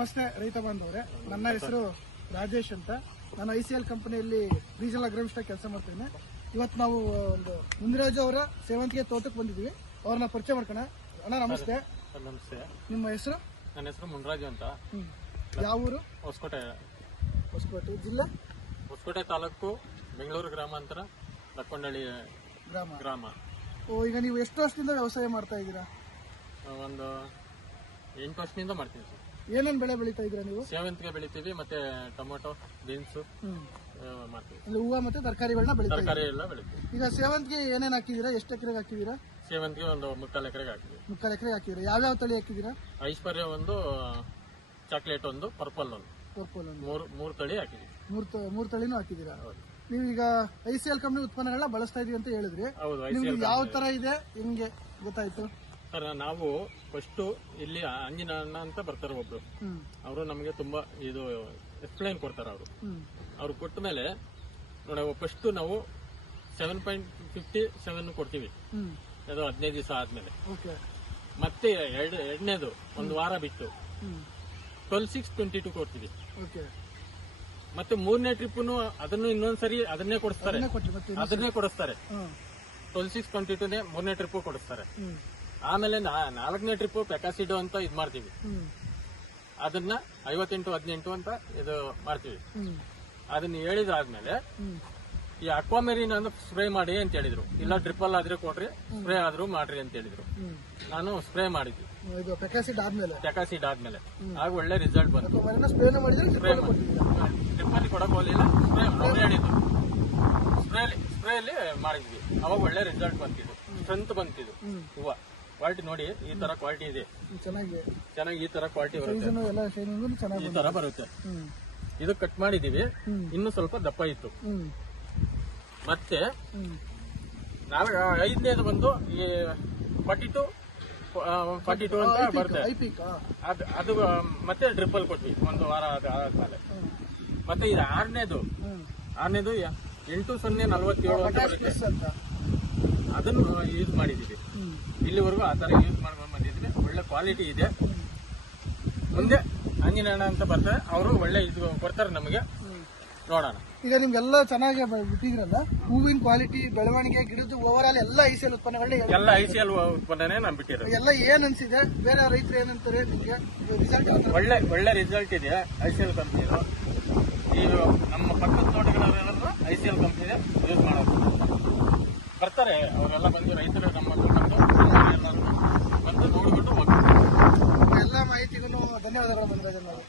ನಮಸ್ತೆ ರೈತ ಬಾಂಧವರೇ, ನನ್ನ ಹೆಸರು ರಾಜೇಶ್ ಅಂತ. ನಾನು ICL ಕಂಪನಿಯಲ್ಲಿ ರೀಜನಲ್ ಅಗ್ರಿಮಿಸ್ಟ್ ಕೆಲಸ ಮಾಡ್ತೇನೆ. ಇವತ್ತು ನಾವು ಒಂದು ಮುಂದಿರಾಜು ಅವರ ಸೇವಂತಿಗೆ ತೋಟಕ್ಕೆ ಬಂದಿದ್ದೀವಿ. ಅವ್ರನ್ನ ಪರಿಚಯ ಮಾಡ್ಕೋಣ. ಅಣ್ಣ ನಮಸ್ತೆ. ನಮಸ್ತೆ. ನಿಮ್ಮ ಹೆಸರು? ನನ್ನ ಹೆಸರು ಮುನ್ರಾಜು ಅಂತ. ಯಾವ ಊರು? ಹೊಸಕೋಟೆ. ಹೊಸಕೋಟೆ ಜಿಲ್ಲೆ? ಹೊಸಕೋಟೆ ತಾಲೂಕು, ಬೆಂಗಳೂರು ಗ್ರಾಮಾಂತರ, ಲಕ್ಕೊಂಡಳ್ಳಿ ಗ್ರಾಮ. ಈಗ ನೀವು ಎಷ್ಟು ವರ್ಷದಿಂದ ವ್ಯವಸಾಯ ಮಾಡ್ತಾ ಇದ್ದೀರಾ? ಒಂದು 8 ವರ್ಷದಿಂದ ಮಾಡ್ತೀವಿ ಸರ್. ಏನೇನು ಬೆಳೆ ಬೆಳೀತಾ ಇದ್ದೀರಾ ನೀವು? ಸೇವಂತಿಗೆ ಬೆಳಿತೀವಿ, ಮತ್ತೆ ಟೊಮೊಟೊ, ಬೀನ್ಸ್ ಮಾಡ್ತೀವಿ. ಹೂವು ಮತ್ತೆ ತರಕಾರಿಗಳನ್ನ ಬೆಳೀತಾ ತರಕಾರಿ ಎಲ್ಲ ಬೆಳಿತೀವಿ. ಈಗ ಸೇವಂತಿಗೆ ಏನೇನು ಹಾಕಿದ್ದೀರಾ? ಎಷ್ಟು ಎಕರೆಗೆ ಹಾಕಿದ್ದೀರಾ? ಸೇವಂತಿಗೆ ಒಂದು 3/4 ಎಕರೆಗೆ ಹಾಕಿದ್ವಿ. 3/4 ಎಕರೆಗೆ ಹಾಕಿದ್ದೀರಾ. ಯಾವ್ಯಾವ ತಳಿ ಹಾಕಿದ್ದೀರಾ? ಐಶ್ವರ್ಯ ಒಂದು, ಚಾಕ್ಲೇಟ್ ಒಂದು, ಪರ್ಪಲ್ ಒಂದು, ಪರ್ಪಲ್ ಒಂದು, ಮೂರು ತಳಿ ಹಾಕಿದ್ವಿ. ಮೂರು ತಳಿನೂ ಹಾಕಿದ್ದೀರಾ. ನೀವು ಈಗ ICL ಕಂಪನಿ ಉತ್ಪನ್ನಗಳನ್ನ ಬಳಸ್ತಾ ಇದೀವಿ ಅಂತ ಹೇಳಿದ್ರಿ. ಹೌದು. ನಿಮ್ಗೆ ಯಾವ ತರ ಇದೆ, ಹೆಂಗೆ ಗೊತ್ತಾಯ್ತು? ಸರ್, ನಾವು ಫಸ್ಟ್ ಇಲ್ಲಿ ಅಂಜಿನಣ್ಣ ಅಂತ ಬರ್ತಾರೆ ಒಬ್ರು. ಅವರು ನಮಗೆ ತುಂಬಾ ಇದು ಎಕ್ಸ್ಪ್ಲೈನ್ ಕೊಡ್ತಾರೆ. ಅವ್ರು ಕೊಟ್ಟ ಮೇಲೆ ನೋಡಿ, ಫಸ್ಟ್ ನಾವು 7.57 ಕೊಡ್ತೀವಿ. ಅದು 15 ದಿವಸ ಆದ್ಮೇಲೆ. ಮತ್ತೆ ಎರಡನೇದು ಒಂದು ವಾರ ಬಿಟ್ಟು 12/6/22 ಕೊಡ್ತೀವಿ. ಮತ್ತೆ ಮೂರನೇ ಟ್ರಿಪ್ನು ಅದನ್ನು ಇನ್ನೊಂದ್ಸರಿ ಅದನ್ನೇ ಕೊಡಿಸ್ತಾರೆ. 12/6/22 ಮೂರನೇ ಟ್ರಿಪ್ ಕೊಡಿಸ್ತಾರೆ. ಆಮೇಲೆ 4ನೇ ಟ್ರಿಪ್ ಪೆಕಾಸಿಡೋ ಅಂತ ಇದ್ ಮಾಡ್ತೀವಿ. ಅದನ್ನ 58-18 ಅಂತ ಇದು ಮಾಡ್ತೀವಿ. ಅದನ್ನ ಹೇಳಿದಾದ್ಮೇಲೆ ಈ ಅಕ್ವಾಮೆರಿನ್ ಅಂತ ಸ್ಪ್ರೇ ಮಾಡಿ ಅಂತ ಹೇಳಿದ್ರು. ಇಲ್ಲ ಡ್ರಿಪ್ಪಲ್ ಆದ್ರೆ ಕೊಡ್ರಿ, ಸ್ಪ್ರೇ ಆದ್ರೂ ಮಾಡ್ರಿ ಅಂತ ಹೇಳಿದ್ರು. ನಾನು ಸ್ಪ್ರೇ ಮಾಡಿದ್ವಿ ಪೆಕಾಸಿಡ್ ಆದ್ಮೇಲೆ ಆಗ ಒಳ್ಳೆ ರಿಸಲ್ಟ್ ಬಂತು. ಡ್ರಿಪ್ಪಲ್ಲಿ ಕೊಡಕ್ ಹೋಗ್ಲಿಲ್ಲ, ಸ್ಪ್ರೇ ಹೇಳಿದ್ರು. ಸ್ಪ್ರೇಲಿ ಮಾಡಿದ್ವಿ. ಅವಾಗ ಒಳ್ಳೆ ರಿಸಲ್ಟ್ ಬಂತಿದ್ದು, ಸ್ಟ್ರೆಂತ್ ಬಂತಿದ್ದು. ಹೂವ ಕ್ವಾಲಿಟಿ ನೋಡಿ, ಈ ತರ ಕ್ವಾಲಿಟಿ ಇದೆ. ಚೆನ್ನಾಗಿ ಈ ತರ ಕ್ವಾಲಿಟಿ ಬರುತ್ತೆ. ಈ ತರ ಬರುತ್ತೆ. ಇದು ಕಟ್ ಮಾಡಿದೀವಿ. ಇನ್ನು ಸ್ವಲ್ಪ ದಪ್ಪ ಇತ್ತು. ಮತ್ತೆ 5ನೇದು ಬಂದು ಈ 42 ಅಂತ ಬರುತ್ತೆ. ಅದು ಮತ್ತೆ ಡ್ರಿಪ್ಪಲ್ ಕೊಟ್ವಿ ಒಂದು ವಾರ ಆದ್ಮೇಲೆ. ಮತ್ತೆ ಇದು 6ನೇದು 8/047 ಅಂತ ಬರುತ್ತೆ. ಅದನ್ನು ಯೂಸ್ ಮಾಡಿದೀವಿ. ಇಲ್ಲಿವರೆಗೂ ಆ ತರ ಯೂಸ್ ಮಾಡ್ಕೊಂಡು ಬಂದಿದ್ವಿ. ಒಳ್ಳೆ ಕ್ವಾಲಿಟಿ ಇದೆ. ಮುಂದೆ ಅಂಜಿನಣ್ಣ ಅಂತ ಬರ್ತಾರೆ, ಅವರು ಒಳ್ಳೆ ಇದು ಕೊಡ್ತಾರೆ ನಮಗೆ. ನೋಡೋಣ. ಈಗ ನಿಮ್ಗೆಲ್ಲ ಚೆನ್ನಾಗಿ ಬಿಟ್ಟಿದ್ರಲ್ಲ, ಹೂವಿನ ಕ್ವಾಲಿಟಿ, ಬೆಳವಣಿಗೆ, ಗಿಡದ ಓವರ್ ಆಲ್ ಎಲ್ಲ ICL ಉತ್ಪನ್ನಗಳನ್ನ ಎಲ್ಲ ICL ಉತ್ಪನ್ನನೇ ನಾನು ಬಿಟ್ಟಿರೋದು. ಎಲ್ಲ ಏನ್ ಅನ್ಸಿದೆ? ಬೇರೆ ರೈತರು ಏನಂತಾರೆ ನಿಮ್ಗೆ? ಒಳ್ಳೆ ರಿಸಲ್ಟ್ ಇದೆ ICL ಕಂಪ್ನಿದು. ಈಗ ನಮ್ಮ ಪಕ್ಕದ ತೋಟಗಳೇನಾದ್ರು ICL ಕಂಪ್ನಿ ಯೂಸ್ ಮಾಡೋದು ಬರ್ತಾರೆ. ಅವರೆಲ್ಲ ಬಂದು ರೈತರು ನಮ್ಮ ಎಲ್ಲರೂ ಬಂದು ನೋಡಿಬಿಟ್ಟು ಹೋಗ್ತಾರೆ. ಎಲ್ಲ ಮಾಹಿತಿಗೂ ಧನ್ಯವಾದಗಳು.